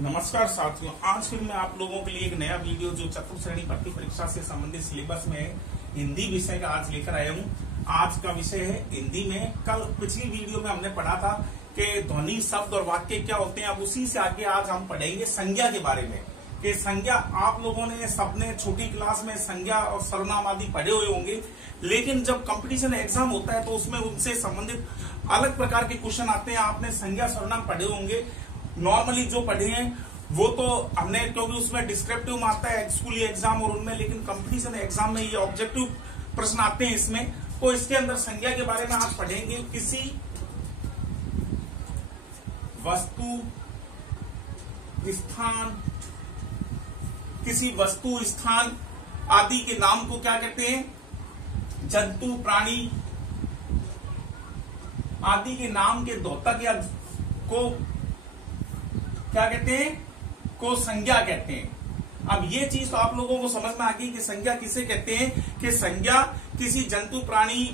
नमस्कार साथियों, आज फिर मैं आप लोगों के लिए एक नया वीडियो जो चतुर्थ श्रेणी भर्ती परीक्षा से संबंधित सिलेबस में है हिंदी विषय का आज लेकर आया हूँ। आज का विषय है हिंदी में। कल पिछली वीडियो में हमने पढ़ा था कि ध्वनि, शब्द और वाक्य क्या होते हैं। अब उसी से आगे आज हम पढ़ेंगे संज्ञा के बारे में कि संज्ञा आप लोगों ने सबने छोटी क्लास में संज्ञा और सर्वनाम आदि पढ़े हुए होंगे, लेकिन जब कंपटीशन एग्जाम होता है तो उसमें उनसे संबंधित अलग प्रकार के क्वेश्चन आते हैं। आपने संज्ञा सर्वनाम पढ़े होंगे, नॉर्मली जो पढ़े हैं वो तो हमने, क्योंकि उसमें डिस्क्रिप्टिव में आता है स्कूली एग्जाम और उनमें, लेकिन कंपटीशन एग्जाम में ये ऑब्जेक्टिव प्रश्न आते हैं इसमें। तो इसके अंदर संज्ञा के बारे में आज पढ़ेंगे। किसी वस्तु, स्थान, किसी वस्तु, स्थान आदि के नाम को क्या कहते हैं? जंतु, प्राणी आदि के नाम के द्योतक या को क्या कहते हैं? को संज्ञा कहते हैं। अब ये चीज तो आप लोगों को समझ में आ गई कि संज्ञा किसे कहते हैं, कि संज्ञा किसी जंतु, प्राणी,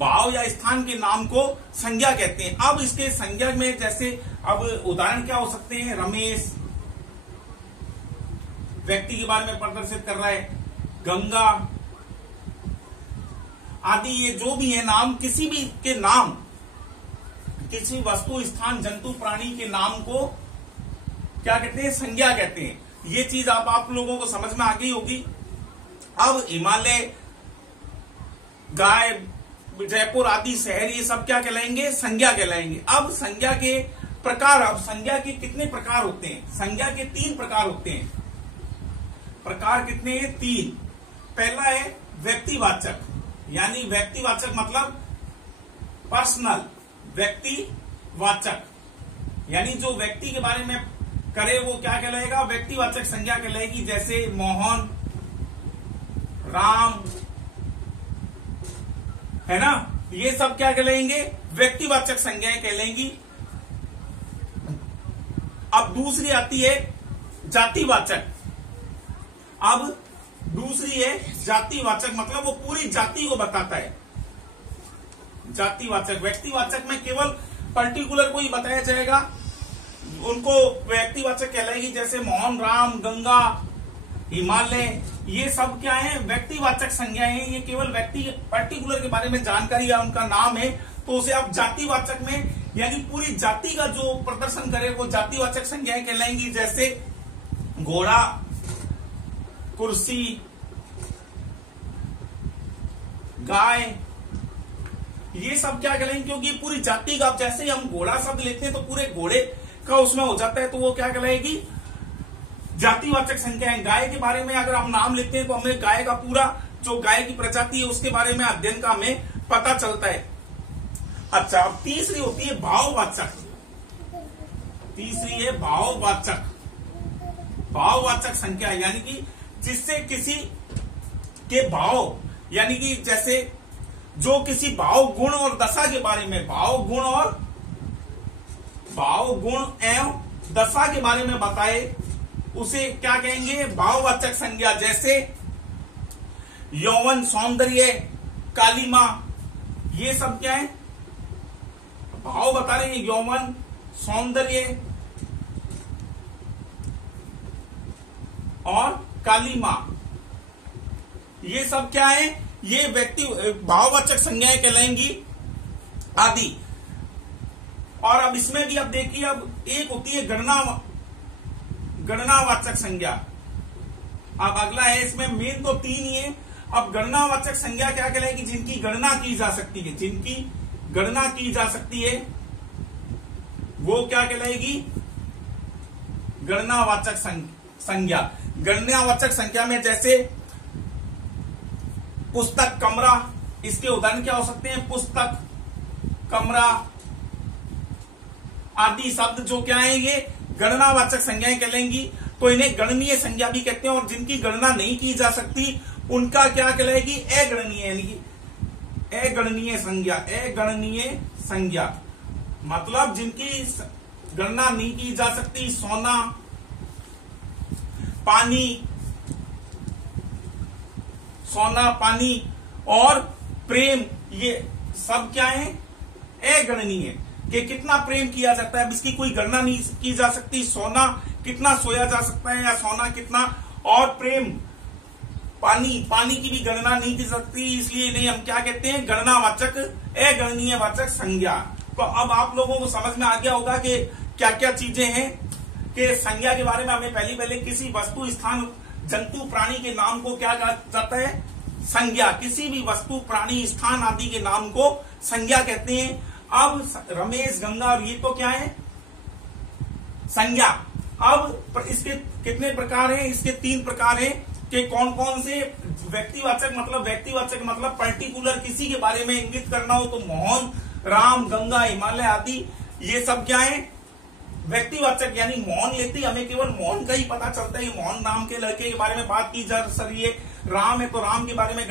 भाव या स्थान के नाम को संज्ञा कहते हैं। अब इसके संज्ञा में जैसे अब उदाहरण क्या हो सकते हैं? रमेश व्यक्ति के बारे में प्रदर्शित कर रहा है, गंगा आदि, ये जो भी है नाम, किसी भी के नाम, किसी वस्तु, स्थान, जंतु, प्राणी के नाम को क्या कहते हैं? संज्ञा कहते हैं। ये चीज आप लोगों को समझ में आ गई होगी। अब हिमालय, गाय, जयपुर आदि शहर, ये सब क्या कहलाएंगे? संज्ञा कहलाएंगे। अब संज्ञा के प्रकार, अब संज्ञा के कितने प्रकार होते हैं? संज्ञा के 3 प्रकार होते हैं। प्रकार कितने हैं? 3। पहला है व्यक्तिवाचक, यानी व्यक्तिवाचक मतलब पर्सनल, व्यक्तिवाचक, यानी जो व्यक्ति के बारे में करे वो क्या कहलाएगा? व्यक्तिवाचक संज्ञा कहलाएगी। जैसे मोहन, राम, है ना, ये सब क्या कहलाएंगे? व्यक्तिवाचक संज्ञाएं कहलाएंगी। अब दूसरी आती है जातिवाचक। अब दूसरी है जातिवाचक, मतलब वो पूरी जाति को बताता है। जातिवाचक, व्यक्तिवाचक में केवल पर्टिकुलर को ही बताया जाएगा, उनको व्यक्तिवाचक कहलाएगी। जैसे मोहन, राम, गंगा, हिमालय, ये सब क्या है? व्यक्तिवाचक संज्ञाएं हैं। ये केवल व्यक्ति पर्टिकुलर के बारे में जानकारी या उनका नाम है, तो उसे आप जातिवाचक में, यानी पूरी जाति का जो प्रदर्शन करे वो जातिवाचक संज्ञाएं कहलाएंगी। जैसे घोड़ा, कुर्सी, गाय, ये सब क्या कहलाएंगे? क्योंकि पूरी जाति का, जैसे ही हम घोड़ा शब्द लेते हैं तो पूरे घोड़े का उसमें हो जाता है, तो वो क्या कहलाएगी? जातिवाचक संज्ञा है। गाय के बारे में अगर हम नाम लेते हैं तो हमें गाय का पूरा, जो गाय की प्रजाति है उसके बारे में अध्ययन का हमें पता चलता है। अच्छा, अब तीसरी होती है भाववाचक। तीसरी है भाववाचक। भाववाचक संज्ञा, यानी कि जिससे किसी के भाव, यानी कि जैसे जो किसी भाव, गुण और दशा के बारे में, भाव, गुण एवं दशा के बारे में बताए, उसे क्या कहेंगे? भाववाचक संज्ञा। जैसे यौवन, सौंदर्य, कालिमा, ये सब क्या है? भाव बता रहे हैं। यौवन, सौंदर्य और कालिमा, ये सब क्या है? ये व्यक्ति भाववाचक संज्ञाएं कहलाएंगी आदि। और अब इसमें भी अब देखिए, अब एक होती है गणनावाचक संज्ञा। अब अगला है, इसमें मेन तो 3 ही है। अब गणनावाचक संज्ञा क्या कहलाएगी? जिनकी गणना की जा सकती है, जिनकी गणना की जा सकती है वो क्या कहलाएगी? गणनावाचक संज्ञा। गणनावाचक संज्ञा में जैसे पुस्तक, कमरा, इसके उदाहरण क्या हो सकते हैं? पुस्तक, कमरा आदि शब्द जो क्या है, ये गणनावाचक संज्ञाएं कहलाएंगी। तो इन्हें गणनीय संज्ञा भी कहते हैं। और जिनकी गणना नहीं की जा सकती उनका क्या कहलाएगी? अगणनीय, यानी कि अगणनीय संज्ञा। अगणनीय संज्ञा मतलब जिनकी गणना नहीं की जा सकती। सोना, पानी, सोना, पानी और प्रेम, ये सब क्या है? अगणनीय। कि कितना प्रेम किया जाता है, अब इसकी कोई गणना नहीं की जा सकती। सोना कितना सोया जा सकता है, या सोना कितना, और प्रेम पानी की भी गणना नहीं की सकती, इसलिए इन्हें हम क्या कहते हैं, गणनावाचक, अगणनीय वाचक संज्ञा। तो अब आप लोगों को समझ में आ गया होगा कि क्या क्या चीजें हैं, कि संज्ञा के बारे में हमें पहले किसी वस्तु, स्थान, जंतु, प्राणी के नाम को क्या कहा जाता है, संज्ञा। किसी भी वस्तु, प्राणी, स्थान आदि के नाम को संज्ञा कहते हैं। अब रमेश, गंगा, और ये तो क्या है, संज्ञा। अब इसके कितने प्रकार हैं, इसके 3 प्रकार हैं, कि कौन कौन से। व्यक्तिवाचक मतलब पर्टिकुलर किसी के बारे में इंगित करना हो तो मोहन, राम, गंगा, हिमालय आदि, ये सब क्या है, व्यक्तिवाचक। यानी मोहन लेते ही हमें केवल मोहन का ही पता चलता है, मोहन नाम के लड़के के बारे में बात की जा रही है। राम है तो राम के बारे में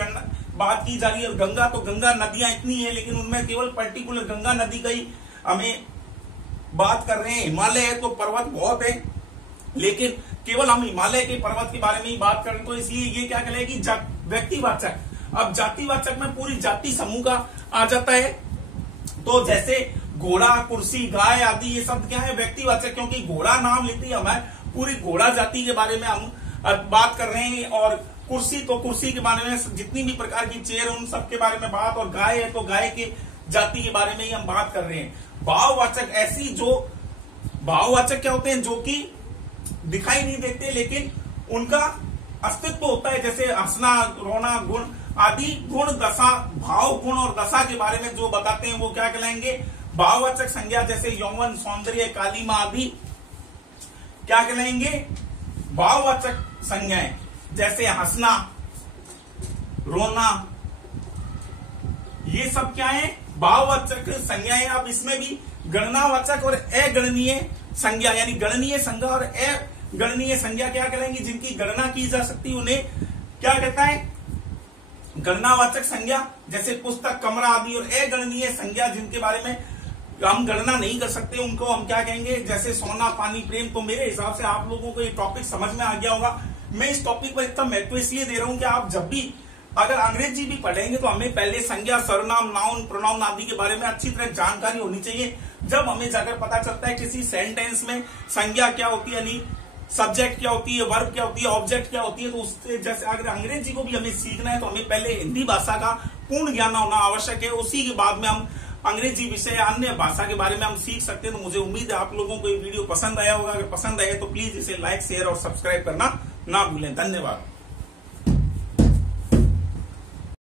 बात की जा रही है, और गंगा तो गंगा नदियां इतनी है, लेकिन उनमें केवल पर्टिकुलर गंगा नदी का ही हमें बात कर रहे हैं। हिमालय है तो पर्वत बहुत है, लेकिन केवल हम हिमालय के पर्वत के बारे में ही बात करें, तो इसलिए ये क्या कहलाएगी, व्यक्तिवाचक। अब जातिवाचक में पूरी जाति समूह का आ जाता है, तो जैसे घोड़ा, कुर्सी, गाय आदि, ये सब क्या है, व्यक्तिवाचक, क्योंकि घोड़ा नाम लेते ही हमें पूरी घोड़ा जाति के बारे में हम बात कर रहे हैं, और कुर्सी तो कुर्सी के बारे में, जितनी भी प्रकार की चेयर उन सब के बारे में बात, और गाय है तो गाय की जाति के बारे में ही हम बात कर रहे हैं। भाववाचक ऐसी, जो भाववाचक क्या होते हैं, जो कि दिखाई नहीं देते लेकिन उनका अस्तित्व होता है, जैसे हंसना, रोना, गुण आदि। गुण, दशा, भाव, गुण और दशा के बारे में जो बताते हैं वो क्या कहलाएंगे, भाववाचक संज्ञा। जैसे यौवन, सौंदर्य, कालीमा आदि क्या कहलाएंगे, भाववाचक संज्ञाएं। जैसे हंसना, रोना, ये सब क्या है, भाववाचक संज्ञाएं। अब इसमें भी गणनावाचक और अगणनीय संज्ञा, यानी गणनीय संज्ञा और अगणनीय संज्ञा क्या कहलाएंगी, जिनकी गणना की जा सकती है उन्हें क्या कहता है, गणनावाचक संज्ञा। जैसे पुस्तक, कमरा आदि। और अगणनीय संज्ञा, जिनके बारे में हम गणना नहीं कर सकते, उनको हम क्या कहेंगे, जैसे सोना, पानी, प्रेम। तो मेरे हिसाब से आप लोगों को ये टॉपिक समझ में आ गया होगा। मैं इस टॉपिक पर इतना महत्व इसलिए दे रहा हूं कि आप जब भी अगर अंग्रेजी भी पढ़ेंगे तो हमें पहले संज्ञा, सर्वनाम, नाउन, प्रोनाउन आदि के बारे में अच्छी तरह जानकारी होनी चाहिए। जब हमें जाकर पता चलता है किसी सेंटेंस में संज्ञा क्या होती है, यानी सब्जेक्ट क्या होती है, वर्ब क्या होती है, ऑब्जेक्ट क्या होती है, तो उससे जैसे अगर अंग्रेजी को भी हमें सीखना है तो हमें पहले हिंदी भाषा का पूर्ण ज्ञान होना आवश्यक है। उसी के बाद में हम अंग्रेजी विषय, अन्य भाषा के बारे में हम सीख सकते हैं। तो मुझे उम्मीद है आप लोगों को ये वीडियो पसंद आया होगा। अगर पसंद आया तो प्लीज इसे लाइक, शेयर और सब्सक्राइब करना ना भूलें। धन्यवाद।